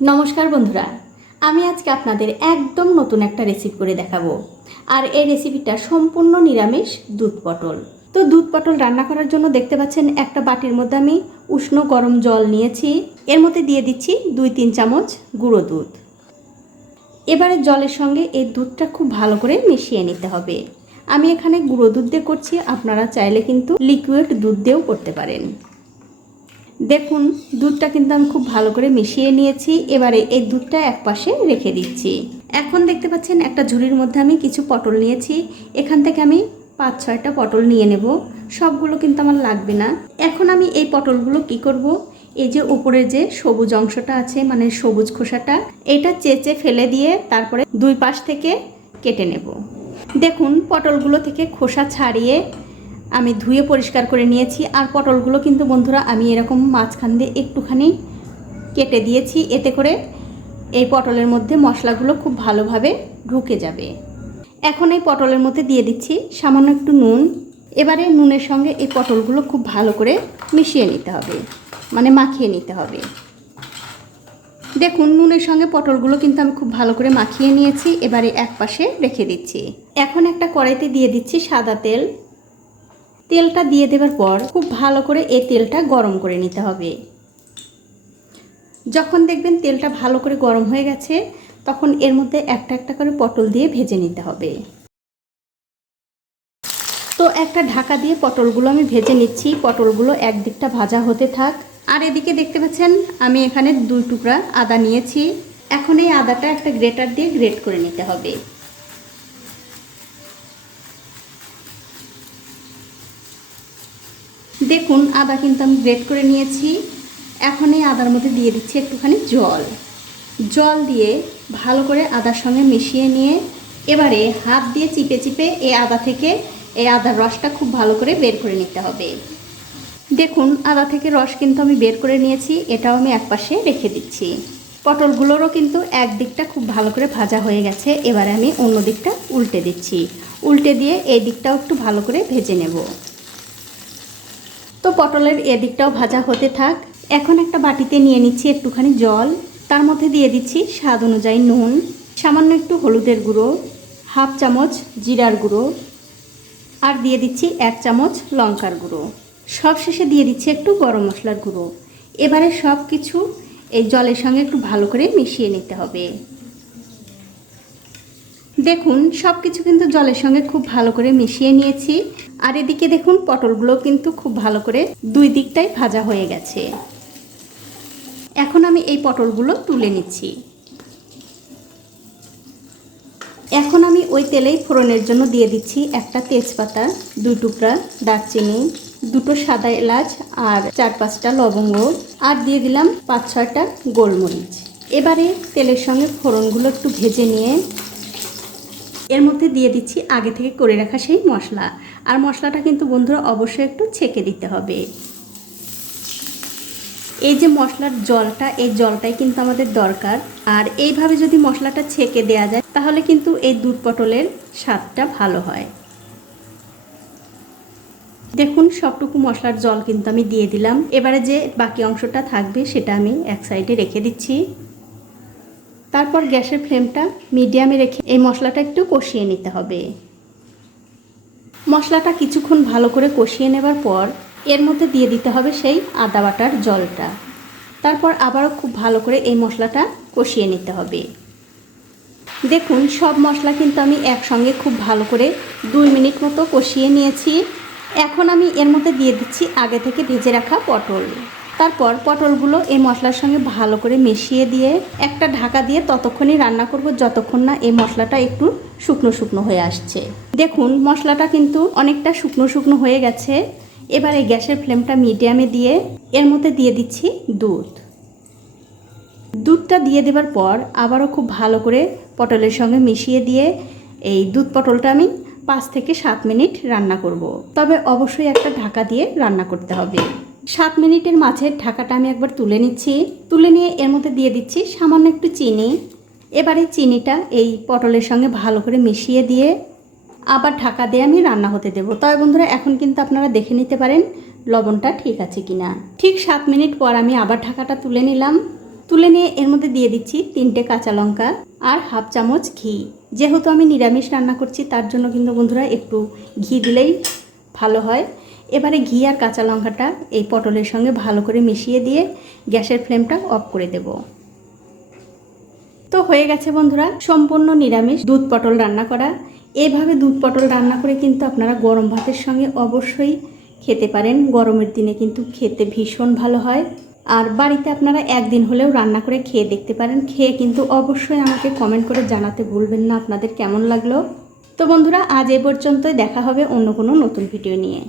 নমস্কার বন্ধুরা, আমি আজকে আপনাদের একদম নতুন একটা রেসিপি করে দেখাবো। আর এই রেসিপিটা সম্পূর্ণ নিরামিষ দুধ পটল। তো দুধ পটল রান্না করার জন্য দেখতে পাচ্ছেন একটা বাটির মধ্যে আমি উষ্ণ গরম জল নিয়েছি। এর মধ্যে দিয়ে দিচ্ছি দুই তিন চামচ গুঁড়ো দুধ। এবারে জলের সঙ্গে এই দুধটা খুব ভালো করে মিশিয়ে নিতে হবে। আমি এখানে গুঁড়ো দুধ দিয়ে করছি, আপনারা চাইলে কিন্তু লিকুইড দুধ দিয়েও করতে পারেন। দেখুন, দুধটা কিন্তু আমি খুব ভালো করে মিশিয়ে নিয়েছি। এবারে এই দুধটা এক পাশে রেখে দিচ্ছি। এখন দেখতে পাচ্ছেন, একটা ঝুড়ির মধ্যে আমি কিছু পটল নিয়েছি। এখান থেকে আমি পাঁচ, ছয়টা পটল নিয়ে নেব। সবগুলো কিন্তু আমার লাগবে না। এখন আমি এই পটলগুলো কি করব? এই যে উপরে যে সবুজ অংশটা আছে মানে সবুজ খোসাটা, এটা চেচে ফেলে দিয়ে তারপরে দুই পাশ থেকে কেটে নেব। দেখুন, পটলগুলো থেকে খোসা ছাড়িয়ে আমি ধুয়ে পরিষ্কার করে নিয়েছি আর পটলগুলো কিন্তু বন্ধুরা আমি এরকম মাঝখান দিয়ে একটুখানি কেটে দিয়েছি। এতে করে এই পটলের মধ্যে মশলাগুলো খুব ভালোভাবে ঢুকে যাবে। এখন এই পটলের মধ্যে দিয়ে দিচ্ছি সামান্য একটু নুন। এবারে নুনের সঙ্গে এই পটলগুলো খুব ভালো করে মিশিয়ে নিতে হবে মানে মাখিয়ে নিতে হবে। দেখুন, নুনের সঙ্গে পটলগুলো কিন্তু আমি খুব ভালো করে মাখিয়ে নিয়েছি। এবারে এক পাশে রেখে দিচ্ছি। এখন একটা কড়াইতে দিয়ে দিচ্ছি সাদা তেল। তেলটা দিয়ে দেওয়ার পর খুব ভালো করে এই তেলটা গরম করে নিতে হবে। যখন দেখবেন তেলটা ভালো করে গরম হয়ে গেছে, তখন এর মধ্যে একটা একটা করে পটল দিয়ে ভেজে নিতে হবে। তো একটা ঢাকা দিয়ে পটলগুলো আমি ভেজে নিচ্ছি। পটলগুলো একদিকটা ভাজা হতে থাক। আর এদিকে দেখতে পাচ্ছেন, আমি এখানে দুই টুকরা আদা নিয়েছি। এখন এই আদাটা একটা গ্রেটার দিয়ে গ্রেট করে নিতে হবে। দেখুন, আদা কিন্তু আমি গ্রেট করে নিয়েছি। এখন এই আদার মধ্যে দিয়ে দিচ্ছি একটুখানি জল। জল দিয়ে ভালো করে আদার সঙ্গে মিশিয়ে নিয়ে এবারে হাত দিয়ে চিপে চিপে এই আদা থেকে এই আদার রসটা খুব ভালো করে বের করে নিতে হবে। দেখুন, আদা থেকে রস কিন্তু আমি বের করে নিয়েছি, এটাও আমি একপাশে রেখে দিচ্ছি। পটলগুলোরও কিন্তু এক দিকটা খুব ভালো করে ভাজা হয়ে গেছে, এবারে আমি অন্য দিকটা উল্টে দিচ্ছি। উল্টে দিয়ে এই দিকটাও একটু ভালো করে ভেজে নেব। পটলের এদিকটাও ভাজা হতে থাক। এখন একটা বাটিতে নিয়ে নিচ্ছি একটুখানি জল। তার মধ্যে দিয়ে দিচ্ছি স্বাদ অনুযায়ী নুন, সামান্য একটু হলুদের গুঁড়ো, হাফ চামচ জিরার গুঁড়ো, আর দিয়ে দিচ্ছি এক চামচ লঙ্কার গুঁড়ো। সব শেষে দিয়ে দিচ্ছি একটু গরম মশলার গুঁড়ো। এবারে সব কিছু এই জলের সঙ্গে একটু ভালো করে মিশিয়ে নিতে হবে। দেখুন সব কিছু কিন্তু জলের সঙ্গে খুব ভালো করে মিশিয়ে নিয়েছি। আর এদিকে দেখুন, পটলগুলো কিন্তু খুব ভালো করে দুই দিকটাই ভাজা হয়ে গেছে। এখন আমি এই পটলগুলো তুলে নিচ্ছি। এখন আমি ওই তেলেই ফোড়নের জন্য দিয়ে দিচ্ছি একটা তেজপাতা, দুই টুকরা দারচিনি, দুটো সাদা এলাচ আর চার পাঁচটা লবঙ্গ আর দিয়ে দিলাম পাঁচ ছয়টা গোলমরিচ। এবারে তেলের সঙ্গে ফোড়নগুলো একটু ভেজে নিয়ে এর মধ্যে দিয়ে দিচ্ছি আগে থেকে করে রাখা সেই মশলা। আর মশলাটা কিন্তু বন্ধুরা অবশ্যই একটু ছেঁকে দিতে হবে। এই যে মশলার জলটা, এই জলটাই কিন্তু আমাদের দরকার। আর এইভাবে যদি মশলাটা ছেঁকে দেওয়া যায়, তাহলে কিন্তু এই দুধ পটলের স্বাদটা ভালো হয়। দেখুন, সবটুকু মশলার জল কিন্তু আমি দিয়ে দিলাম। এবারে যে বাকি অংশটা থাকবে, সেটা আমি এক সাইডে রেখে দিচ্ছি। তারপর গ্যাসের ফ্লেমটা মিডিয়ামে রেখে এই মশলাটা একটু কষিয়ে নিতে হবে। মশলাটা কিছুক্ষণ ভালো করে কষিয়ে নেবার পর এর মধ্যে দিয়ে দিতে হবে সেই আদা বাটার জলটা। তারপর আবারও খুব ভালো করে এই মশলাটা কষিয়ে নিতে হবে। দেখুন, সব মশলা কিন্তু আমি একসঙ্গে খুব ভালো করে দুই মিনিট মতো কষিয়ে নিয়েছি। এখন আমি এর মধ্যে দিয়ে দিচ্ছি আগে থেকে ভেজে রাখা পটল। তারপর পটলগুলো এই মশলার সঙ্গে ভালো করে মিশিয়ে দিয়ে একটা ঢাকা দিয়ে ততক্ষণই রান্না করব, যতক্ষণ না এই মশলাটা একটু শুকনো শুকনো হয়ে আসছে। দেখুন, মশলাটা কিন্তু অনেকটা শুকনো শুকনো হয়ে গেছে। এবার এই গ্যাসের ফ্লেমটা মিডিয়ামে দিয়ে এর মধ্যে দিয়ে দিচ্ছি দুধ। দুধটা দিয়ে দেবার পর আবারও খুব ভালো করে পটলের সঙ্গে মিশিয়ে দিয়ে এই দুধ পটলটা আমি পাঁচ থেকে সাত মিনিট রান্না করব। তবে অবশ্যই একটা ঢাকা দিয়ে রান্না করতে হবে। সাত মিনিটের মাঝে ঢাকাটা আমি একবার তুলে নিচ্ছি। তুলে নিয়ে এর মধ্যে দিয়ে দিচ্ছি সামান্য একটু চিনি। এবারে চিনিটা এই পটলের সঙ্গে ভালো করে মিশিয়ে দিয়ে আবার ঢাকা দিয়ে আমি রান্না হতে দেবো। তবে বন্ধুরা, এখন কিন্তু আপনারা দেখে নিতে পারেন লবণটা ঠিক আছে কি না ঠিক সাত মিনিট পর আমি আবার ঢাকাটা তুলে নিলাম। তুলে নিয়ে এর মধ্যে দিয়ে দিচ্ছি তিনটে কাঁচা লঙ্কা আর হাফ চামচ ঘি। যেহেতু আমি নিরামিষ রান্না করছি, তার জন্য কিন্তু বন্ধুরা একটু ঘি দিলেই ভালো হয়। এবারে ঘি আর কাঁচা লঙ্কাটা এই পটলের সঙ্গে ভালো করে মিশিয়ে দিয়ে গ্যাসের ফ্লেমটা অফ করে দেব। তো হয়ে গেছে বন্ধুরা, সম্পূর্ণ নিরামিষ দুধ পটল রান্না করা। এভাবে দুধ পটল রান্না করে কিন্তু আপনারা গরম ভাতের সঙ্গে অবশ্যই খেতে পারেন। গরমের দিনে কিন্তু খেতে ভীষণ ভালো হয়। আর বাড়িতে আপনারা একদিন হলেও রান্না করে খেয়ে দেখতে পারেন। খেয়ে কিন্তু অবশ্যই আমাকে কমেন্ট করে জানাতে ভুলবেন না আপনাদের কেমন লাগল। তো বন্ধুরা, আজ এ পর্যন্তই। দেখা হবে অন্য কোনো নতুন ভিডিও নিয়ে।